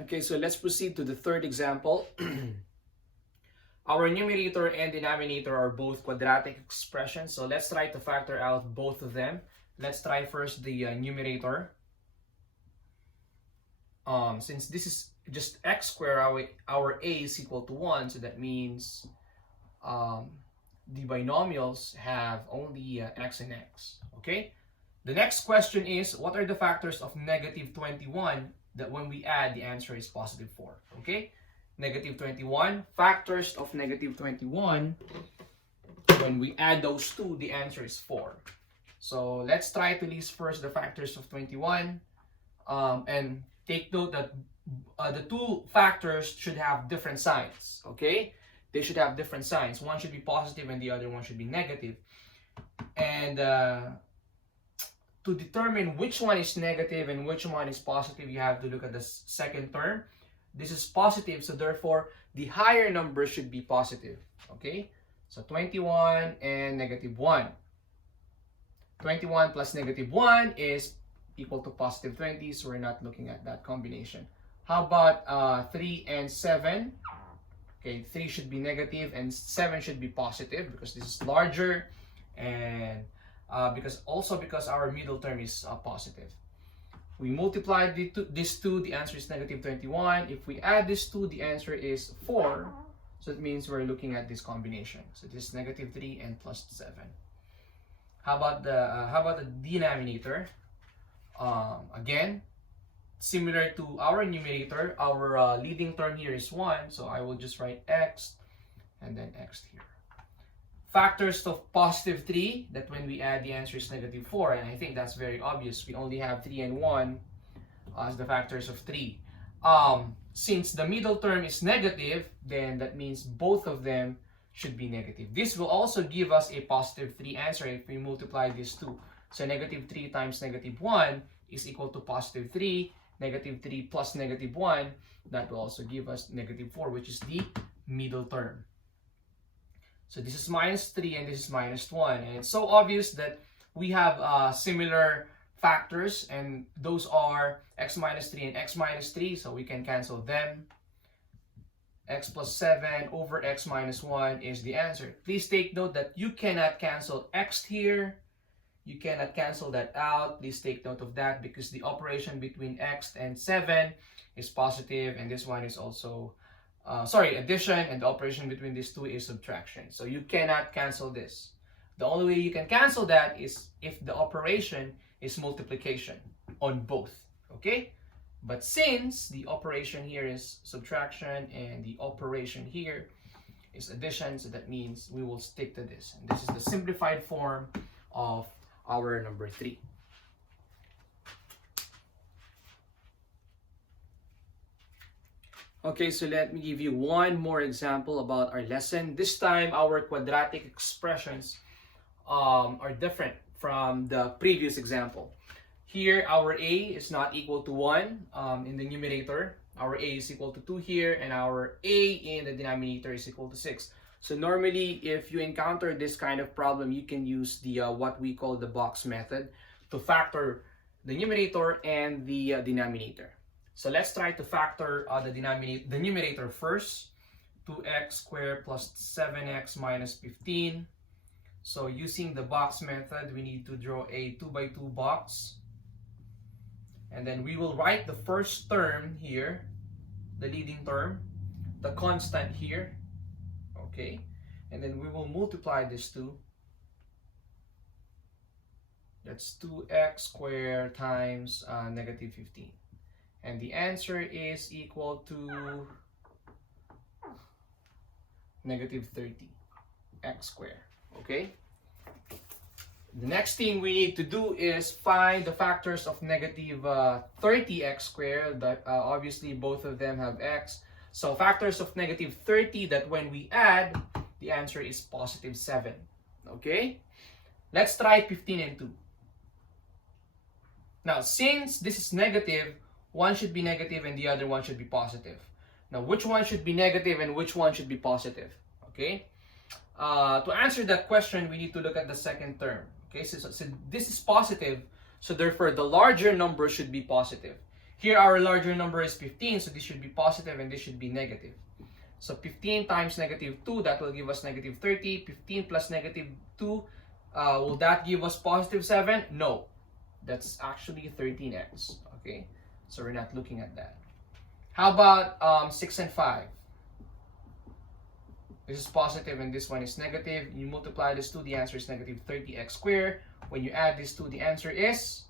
Okay, so let's proceed to the third example. Our numerator and denominator are both quadratic expressions, so let's try to factor out both of them. Let's try first the numerator. Since this is just x squared, our a is equal to 1, so that means um, the binomials have only x and x. Okay? The next question is, what are the factors of negative 21 that when we add, the answer is positive 4? Okay? Negative 21, factors of negative 21, when we add those two, the answer is 4. So let's try to list first the factors of 21, and take note that the two factors should have different signs. Okay? They should have different signs. One should be positive and the other one should be negative. And to determine which one is negative and which one is positive, you have to look at the second term. This is positive, so therefore the higher number should be positive. Okay, so 21 and negative 1. 21 plus negative 1 is equal to positive 20, so we're not looking at that combination. How about 3 and 7? Okay, 3 should be negative and 7 should be positive because this is larger, and because our middle term is positive. We multiply these two, the answer is negative 21. If we add these two, the answer is 4. So it means we're looking at this combination. So this is negative 3 and plus 7. How about the denominator? Again, similar to our numerator, our leading term here is 1. So I will just write x and then x here. Factors of positive 3, that when we add, the answer is negative 4. And I think that's very obvious. We only have 3 and 1 as the factors of 3. Since the middle term is negative, then that means both of them should be negative. This will also give us a positive 3 answer if we multiply these two. So negative 3 times negative 1 is equal to positive 3. Negative 3 plus negative 1, that will also give us negative 4, which is the middle term. So this is minus 3 and this is minus 1. And it's so obvious that we have similar factors, and those are x minus 3 and x minus 3. So we can cancel them. X plus 7 over x minus 1 is the answer. Please take note that you cannot cancel x here. You cannot cancel that out. Please take note of that because the operation between x and 7 is positive, and this one is also addition, and the operation between these two is subtraction. So you cannot cancel this. The only way you can cancel that is if the operation is multiplication on both. Okay? But since the operation here is subtraction and the operation here is addition, so that means we will stick to this. And this is the simplified form of our number 3. Okay, so let me give you one more example about our lesson. This time, our quadratic expressions are different from the previous example. Here, our a is not equal to 1 in the numerator. Our a is equal to 2 here, and our a in the denominator is equal to 6. So normally, if you encounter this kind of problem, you can use the what we call the box method to factor the numerator and the denominator. So let's try to factor the numerator first. 2x squared plus 7x minus 15. So using the box method, we need to draw a 2 by 2 box. And then we will write the first term here, the leading term, the constant here. Okay. And then we will multiply these two. That's 2x squared times negative 15. And the answer is equal to negative 30 x squared. Okay? The next thing we need to do is find the factors of negative 30x squared. That obviously both of them have x. So factors of negative 30 that when we add, the answer is positive 7. Okay? Let's try 15 and 2. Now, since this is negative, one should be negative and the other one should be positive. Now, which one should be negative and which one should be positive? Okay? To answer that question, we need to look at the second term. Okay, so this is positive, so therefore the larger number should be positive. Here our larger number is 15, so this should be positive and this should be negative. So 15 times negative 2, that will give us negative 30. 15 plus negative 2, will that give us positive 7? No. That's actually 13x. Okay, so we're not looking at that. How about 6 and 5? This is positive and this one is negative. You multiply this two, the answer is negative 30x squared. When you add these two, the answer is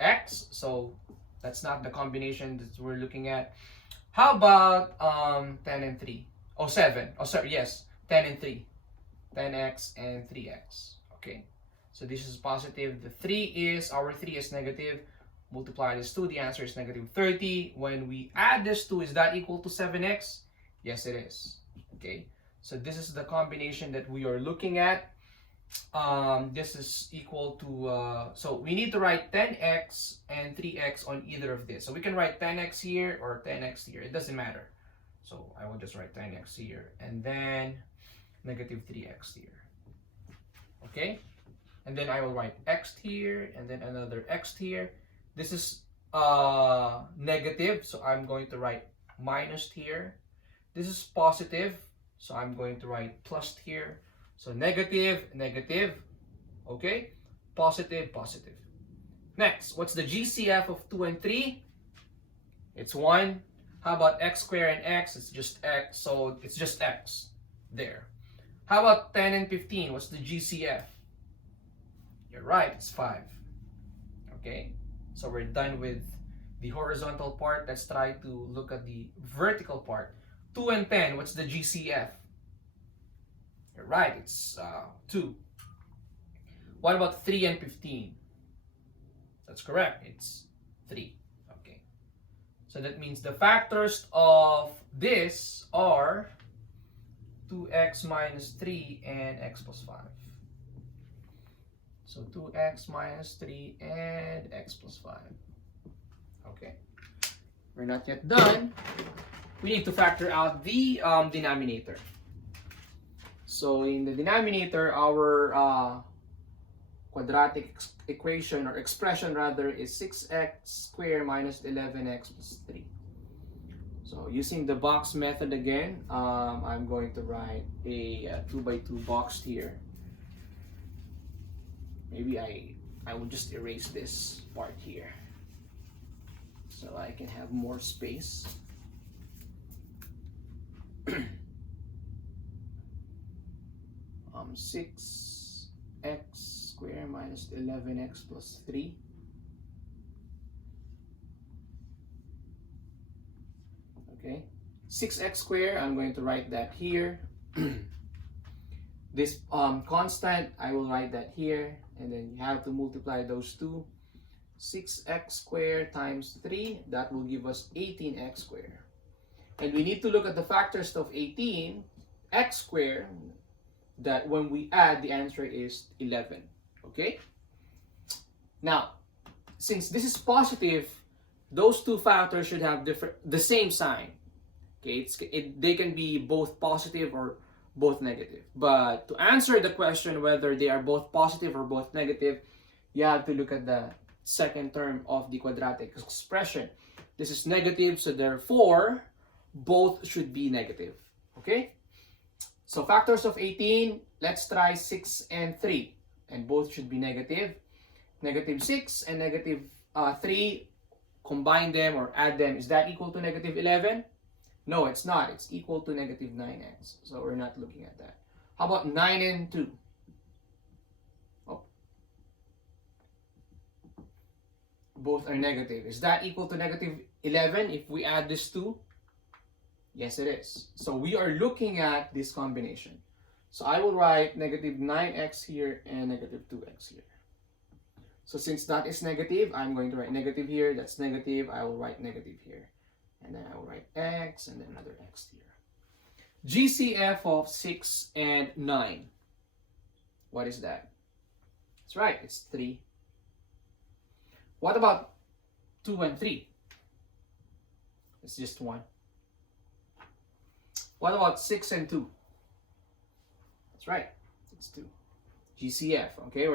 x. So that's not the combination that we're looking at. How about 10 and 3? Oh, 7. Oh, sorry, yes. 10 and 3. 10x and 3x. Okay. So this is positive. Our 3 is negative. Multiply this 2, the answer is negative 30. When we add this 2, is that equal to 7x? Yes, it is. Okay. So this is the combination that we are looking at. This is equal to, so we need to write 10x and 3x on either of this. So we can write 10x here or 10x here. It doesn't matter. So I will just write 10x here and then negative 3x here. Okay? And then I will write x here and then another x here. This is negative, so I'm going to write minus here. This is positive, so I'm going to write plus here. So negative, negative, okay? Positive, positive. Next, what's the GCF of 2 and 3? It's 1. How about x squared and x? It's just x, so it's just x there. How about 10 and 15? What's the GCF? You're right, it's 5. Okay, so we're done with the horizontal part. Let's try to look at the vertical part. 2 and 10, what's the GCF? You're right, it's 2. What about 3 and 15? That's correct, it's 3. Okay, so that means the factors of this are 2x minus 3 and x plus 5. So 2x minus 3 and x plus 5. Okay, we're not yet done. We need to factor out the denominator. So in the denominator, our quadratic equation or expression rather is 6x squared minus 11x plus 3. So using the box method again, I'm going to write a 2x2 box here. Maybe I will just erase this part here so I can have more space. 6x squared minus 11x plus 3. Okay, 6x squared, I'm going to write that here. This constant, I will write that here, and then you have to multiply those two. 6x squared times 3, that will give us 18x squared. And we need to look at the factors of 18, x squared, that when we add, the answer is 11. Okay? Now, since this is positive, those two factors should have the same sign. Okay, they can be both positive or both negative. But to answer the question whether they are both positive or both negative, you have to look at the second term of the quadratic expression. This is negative, so therefore, both should be negative. Okay? So factors of 18, let's try 6 and 3. And both should be negative. Negative 6 and negative 3, combine them or add them. Is that equal to negative 11? No, it's not. It's equal to negative 9x. So we're not looking at that. How about 9 and 2? Oh. Both are negative. Is that equal to negative 11 if we add these two? Yes, it is. So we are looking at this combination. So I will write negative 9x here and negative 2x here. So since that is negative, I'm going to write negative here. That's negative. I will write negative here. And then I will write x and then another x here. GCF of 6 and 9. What is that? That's right, it's 3. What about 2 and 3? It's just 1. What about 6 and 2? That's right, it's 2. GCF, okay?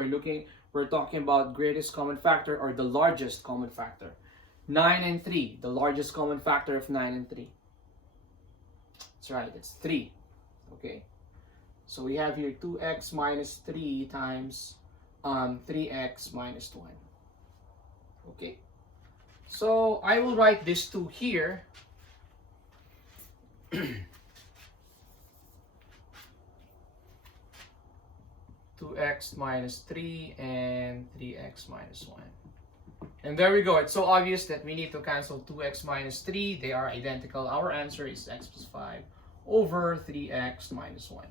We're talking about greatest common factor or the largest common factor. 9 and 3, the largest common factor of 9 and 3. That's right, it's 3. Okay. So we have here 2x minus 3 times 3x minus 1. Okay. So I will write this 2 here. 2x minus 3 and 3x minus 1. And there we go. It's so obvious that we need to cancel 2x minus 3. They are identical. Our answer is x plus 5 over 3x minus 1.